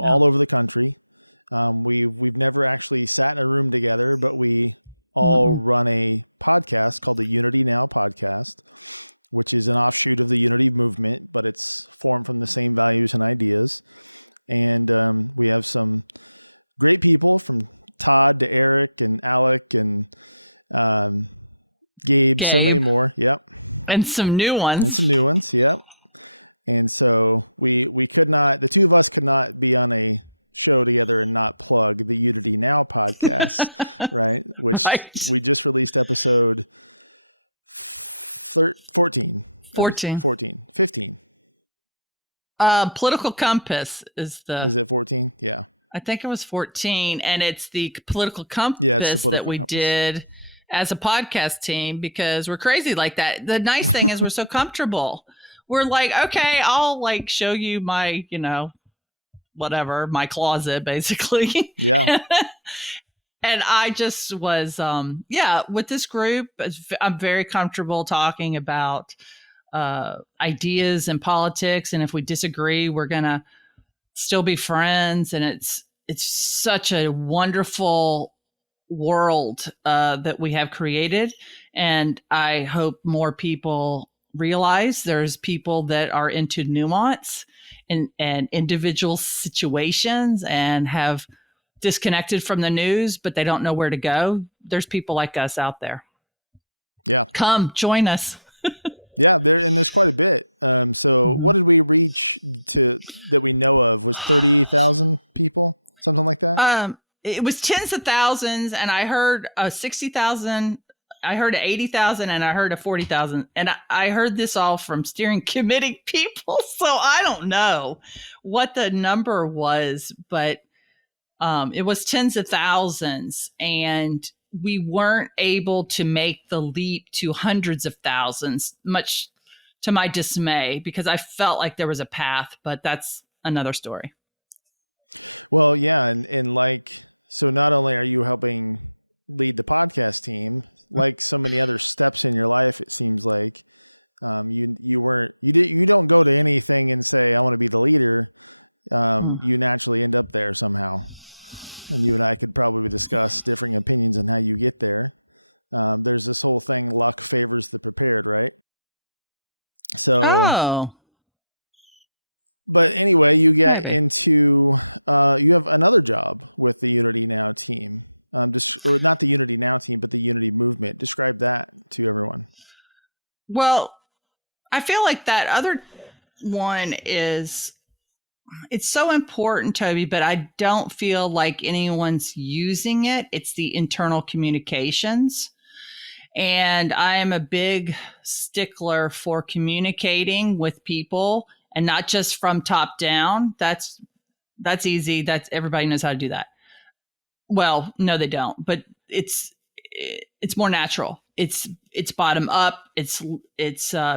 Yeah. Mm-mm. Gabe and some new ones. Right. 14. Political Compass is I think it was 14. And it's the Political Compass that we did as a podcast team, because we're crazy like that. The nice thing is we're so comfortable. We're like, okay, I'll like show you my, whatever, my closet basically. And I just was, with this group, I'm very comfortable talking about ideas and politics. And if we disagree, we're going to still be friends. And it's such a wonderful world that we have created. And I hope more people realize there's people that are into nuance and individual situations and have disconnected from the news, but they don't know where to go. There's people like us out there. Come join us. Mm-hmm. It was tens of thousands, and I heard a 60,000, I heard a 80,000, and I heard a 40,000. And I heard this all from steering committee people. So I don't know what the number was, but it was tens of thousands, and we weren't able to make the leap to hundreds of thousands, much to my dismay, because I felt like there was a path, but that's another story. Hmm. Oh, maybe. Well, I feel like that other one is, it's so important, Toby, but I don't feel like anyone's using it. It's the internal communications. And I am a big stickler for communicating with people and not just from top down. That's easy. That's everybody knows how to do that. Well, no, they don't, but it's more natural. It's bottom up. It's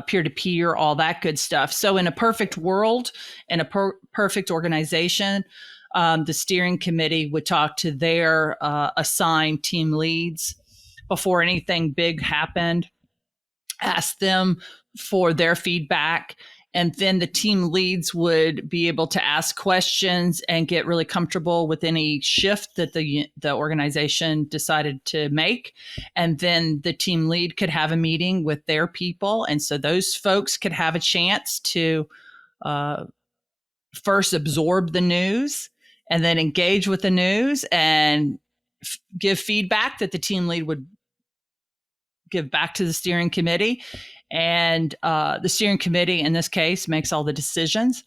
peer to peer, all that good stuff. So in a perfect world, in a perfect organization, the steering committee would talk to their assigned team leads before anything big happened, ask them for their feedback, and then the team leads would be able to ask questions and get really comfortable with any shift that the organization decided to make. And then the team lead could have a meeting with their people, and so those folks could have a chance to first absorb the news and then engage with the news and give feedback that the team lead would give back to the steering committee. And the steering committee, in this case, makes all the decisions.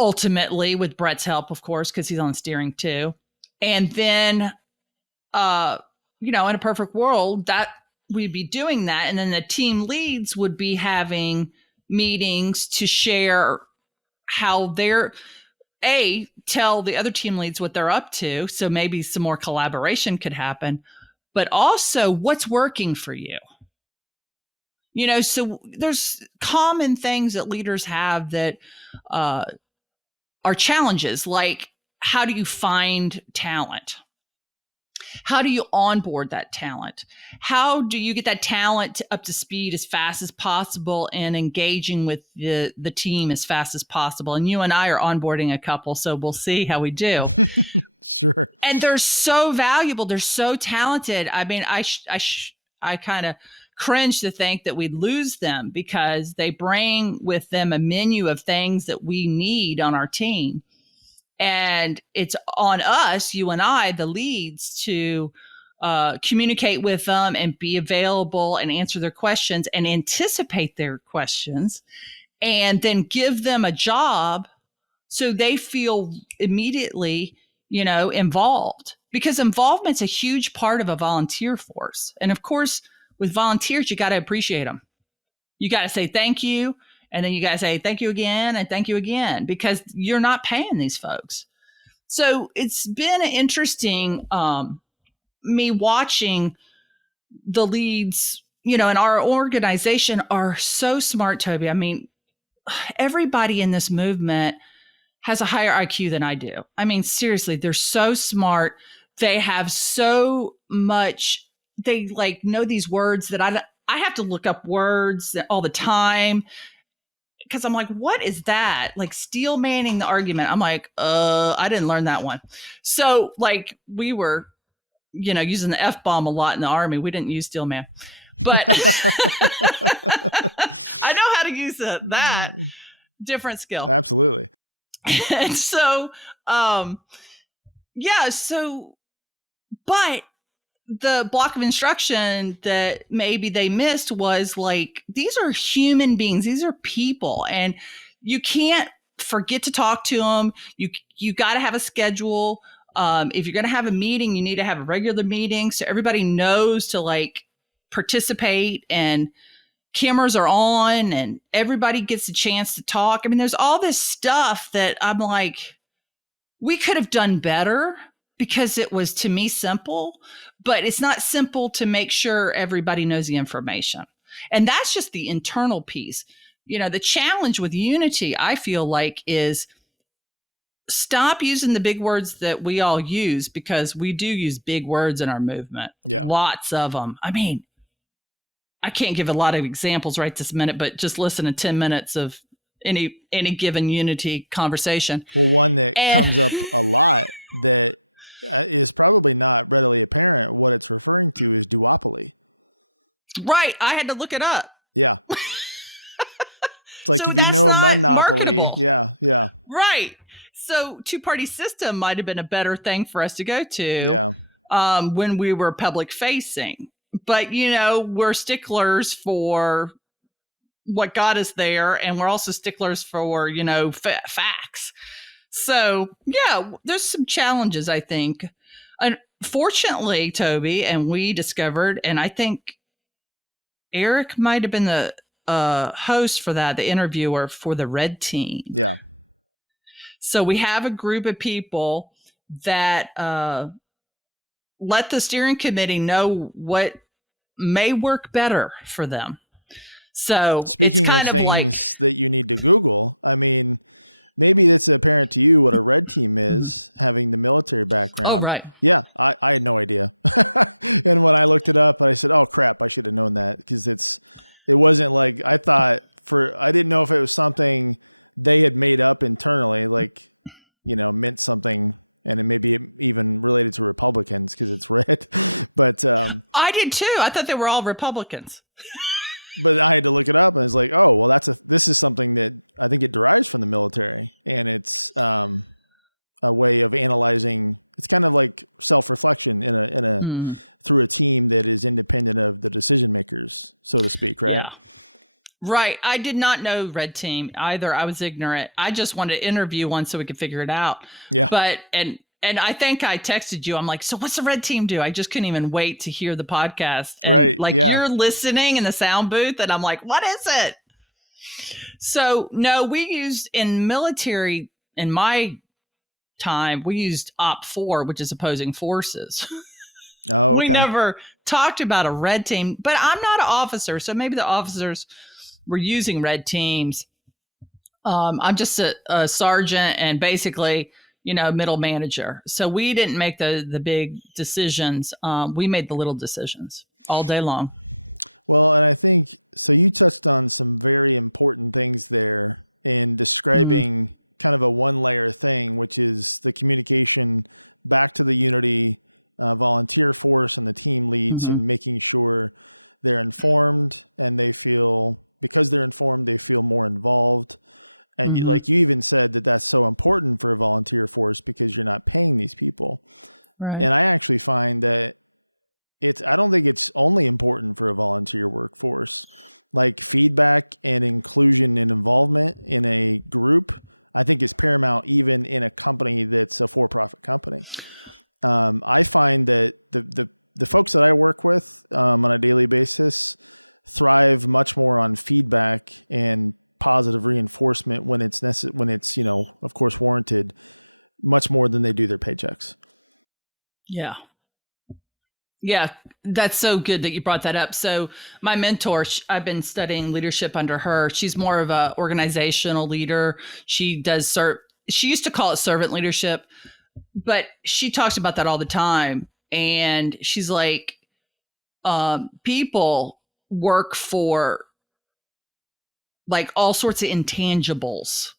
Ultimately, with Brett's help, of course, because he's on steering too. And then, in a perfect world, that we'd be doing that. And then the team leads would be having meetings to share how they're, tell the other team leads what they're up to. So maybe some more collaboration could happen, but also what's working for you. So there's common things that leaders have that are challenges, like how do you find talent? How do you onboard that talent? How do you get that talent up to speed as fast as possible and engaging with the team as fast as possible? And you and I are onboarding a couple, so we'll see how we do. And they're so valuable. They're so talented. I mean, I kind of cringe to think that we'd lose them because they bring with them a menu of things that we need on our team. And it's on us, you and I, the leads, to communicate with them and be available and answer their questions and anticipate their questions and then give them a job so they feel immediately, involved, because involvement's a huge part of a volunteer force. And of course, with volunteers, you got to appreciate them. You got to say thank you. And then you got to say thank you again and thank you again, because you're not paying these folks. So it's been interesting, me watching the leads, in our organization are so smart, Toby. I mean, everybody in this movement has a higher IQ than I do. I mean, seriously, they're so smart. they have so much, they like know these words that I have to look up words all the time because I'm like, what is that? Like steel manning the argument. I'm like, I didn't learn that one. So like we were, using the F-bomb a lot in the Army. We didn't use steel man, but I know how to use that different skill. And so, but the block of instruction that maybe they missed was like, these are human beings. These are people. And you can't forget to talk to them. You got to have a schedule. If you're going to have a meeting, you need to have a regular meeting so everybody knows to like participate, and cameras are on and everybody gets a chance to talk. I mean, there's all this stuff that I'm like, we could have done better because it was, to me, simple, but it's not simple to make sure everybody knows the information. And that's just the internal piece. The challenge with Unity, I feel like, is stop using the big words that we all use, because we do use big words in our movement. Lots of them. I mean, I can't give a lot of examples right this minute, but just listen to 10 minutes of any given Unity conversation. And right, I had to look it up. So that's not marketable. Right. So two-party system might have been a better thing for us to go to when we were public facing. But, we're sticklers for what got us there. And we're also sticklers for, facts. So, yeah, there's some challenges, I think. Unfortunately, Toby, and we discovered, and I think Eric might have been the host for that, the interviewer for the red team. So we have a group of people that let the steering committee know what may work better for them. So it's kind of like, mm-hmm. Oh, right. I did too. I thought they were all Republicans. Mm. Yeah. Right. I did not know red team either. I was ignorant. I just wanted to interview one so we could figure it out. But, and I think I texted you. I'm like, so what's the red team do? I just couldn't even wait to hear the podcast. And like, you're listening in the sound booth and I'm like, what is it? So no, we used in military, in my time, we used OP4, which is opposing forces. We never talked about a red team, but I'm not an officer. So maybe the officers were using red teams. I'm just a sergeant and basically, middle manager. So we didn't make the big decisions. We made the little decisions all day long. Mm. Mm-hmm. Mm-hmm. Right. Yeah. Yeah, that's so good that you brought that up. So my mentor, I've been studying leadership under her. She's more of a organizational leader. She does she used to call it servant leadership, But she talks about that all the time. And she's like, people work for like all sorts of intangibles.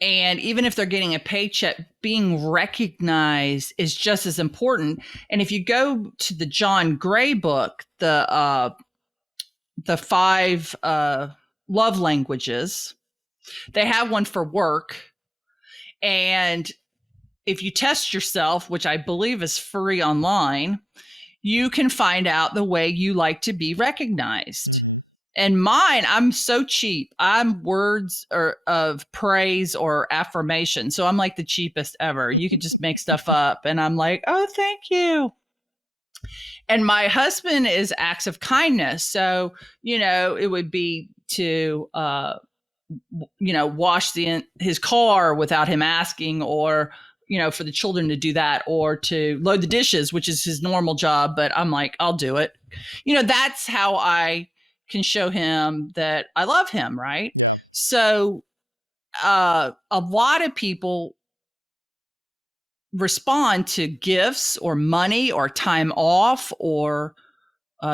And even if they're getting a paycheck, being recognized is just as important. And if you go to the John Gray book, the five love languages, they have one for work. And if you test yourself, which I believe is free online, you can find out the way you like to be recognized. And mine, I'm so cheap. I'm words of praise or affirmation. So I'm like the cheapest ever. You could just make stuff up. And I'm like, oh, thank you. And my husband is acts of kindness. So, it would be to, wash his car without him asking, or, for the children to do that, or to load the dishes, which is his normal job. But I'm like, I'll do it. That's how I can show him that I love him, right? So a lot of people respond to gifts or money or time off or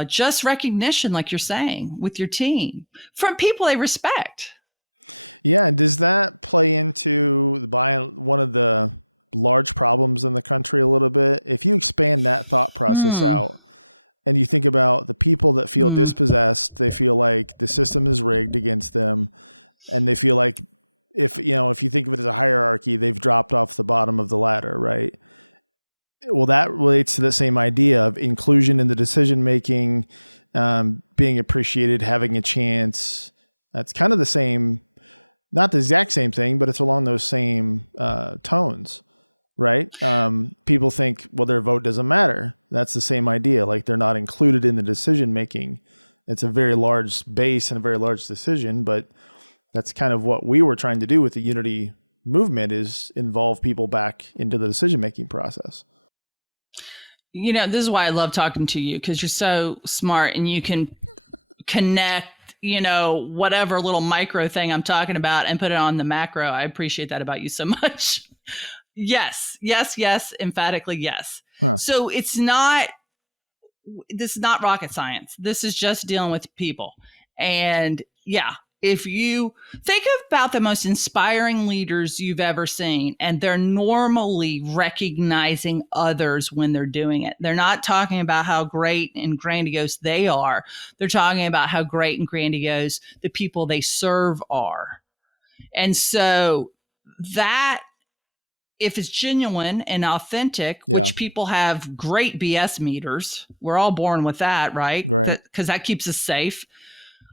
just recognition, like you're saying, with your team from people they respect. Hmm. Hmm. This is why I love talking to you, because you're so smart and you can connect, whatever little micro thing I'm talking about and put it on the macro. I appreciate that about you so much. Yes, yes, yes, emphatically yes. So this is not rocket science. This is just dealing with people. And yeah, if you think about the most inspiring leaders you've ever seen, and they're normally recognizing others when they're doing it. They're not talking about how great and grandiose they are. They're talking about how great and grandiose the people they serve are. And so that, if it's genuine and authentic, which people have great BS meters, we're all born with that, right? Because that keeps us safe.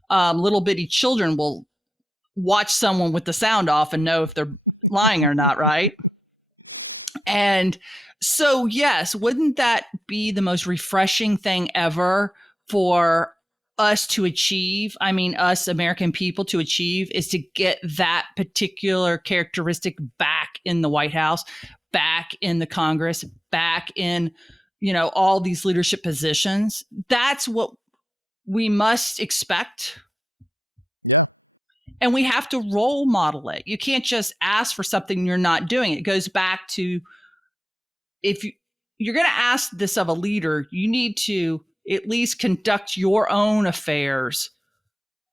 Little bitty children will watch someone with the sound off and know if they're lying or not, right? And so, yes, wouldn't that be the most refreshing thing ever for us to achieve? I mean, us American people to achieve, is to get that particular characteristic back in the White House, back in the Congress, back in, all these leadership positions. That's what we must expect. And we have to role model it. You can't just ask for something you're not doing. It goes back to, if you're going to ask this of a leader, you need to at least conduct your own affairs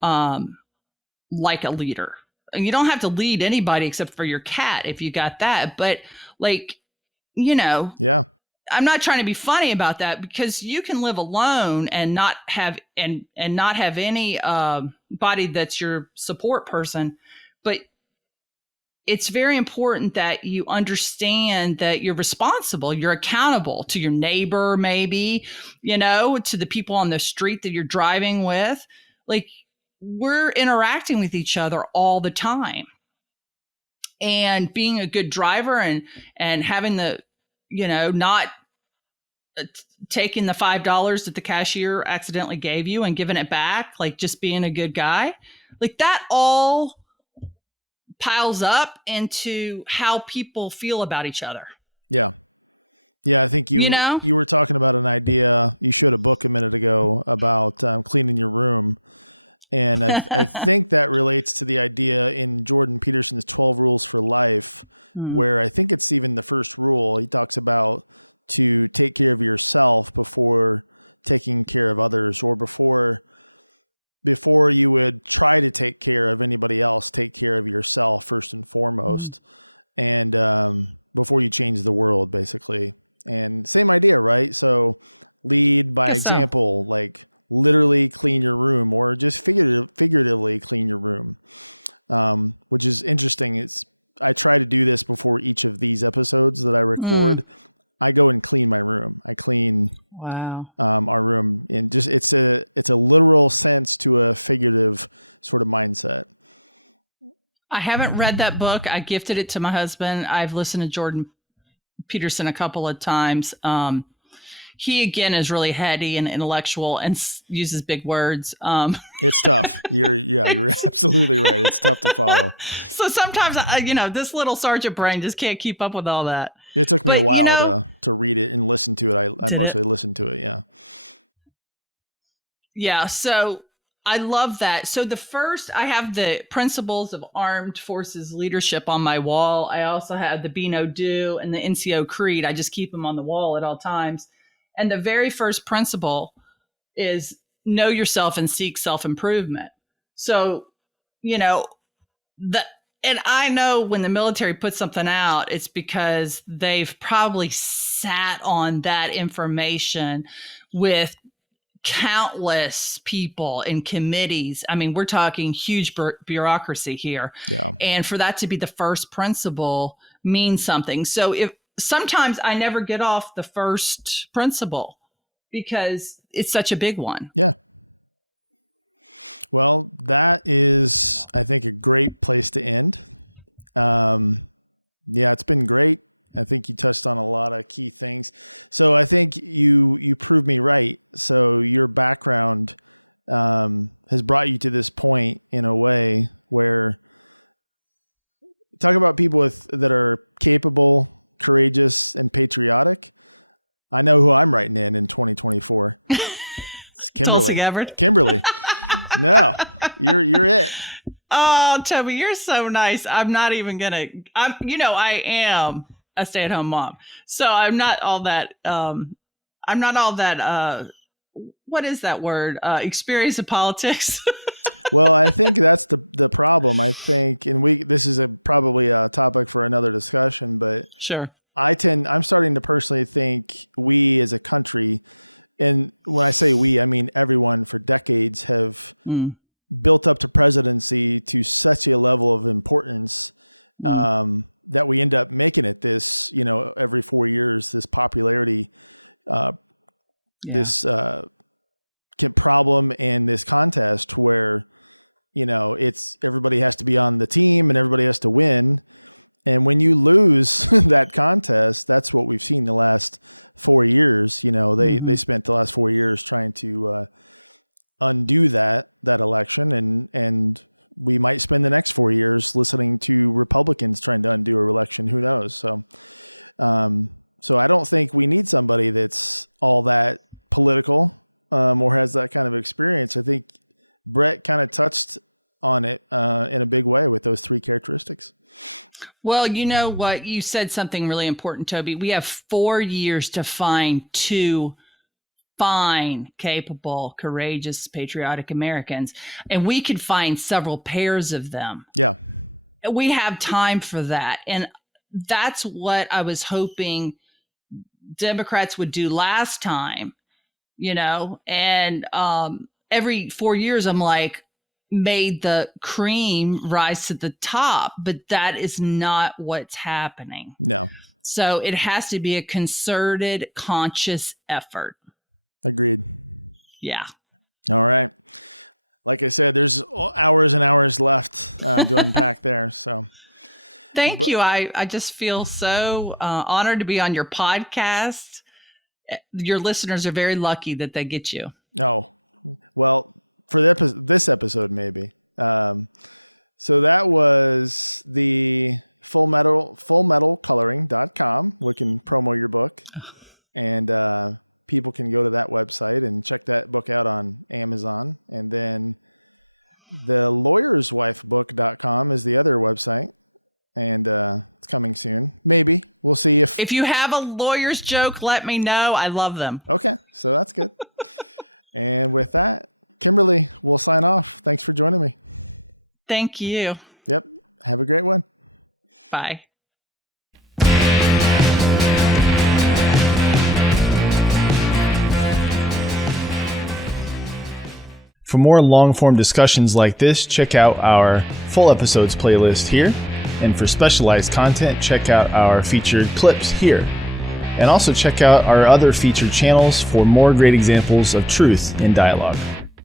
like a leader. And you don't have to lead anybody except for your cat if you got that. But like, you know, I'm not trying to be funny about that, because you can live alone and not have not have any body that's your support person. But it's very important that you understand that you're responsible, you're accountable to your neighbor, maybe, to the people on the street that you're driving with. Like, we're interacting with each other all the time. And being a good driver and having the, not taking the $5 that the cashier accidentally gave you and giving it back, like just being a good guy, like that all piles up into how people feel about each other, you know? Hmm. Mm. Guess so. Mm. Wow. I haven't read that book. I gifted it to my husband. I've listened to Jordan Peterson a couple of times. He again is really heady and intellectual and uses big words. So sometimes, this little sergeant brain just can't keep up with all that. But did it? Yeah. So I love that. So I have the principles of armed forces leadership on my wall. I also have the Be No Do and the NCO Creed. I just keep them on the wall at all times. And the very first principle is know yourself and seek self improvement. So, you know, and I know when the military puts something out, it's because they've probably sat on that information with countless people in committees. I mean, we're talking huge bureaucracy here. And for that to be the first principle means something. So if sometimes I never get off the first principle because it's such a big one. Tulsi Gabbard. Oh, Toby, you're so nice. I'm not even gonna. I am a stay-at-home mom, so I'm not all that. I'm not all that. What is that word? Experience in politics. Sure. Mm, mm, yeah. Hmm. Well, you know what? You said something really important, Toby. We have 4 years to find two fine, capable, courageous, patriotic Americans, and we could find several pairs of them. We have time for that. And that's what I was hoping Democrats would do last time, and every 4 years, I'm like, made the cream rise to the top, but that is not what's happening. So it has to be a concerted, conscious effort. Yeah. Thank you. I just feel so honored to be on your podcast. Your listeners are very lucky that they get you. If you have a lawyer's joke, let me know. I love them. Thank you. Bye. For more long-form discussions like this, check out our full episodes playlist here. And for specialized content, check out our featured clips here. And also check out our other featured channels for more great examples of truth in dialogue.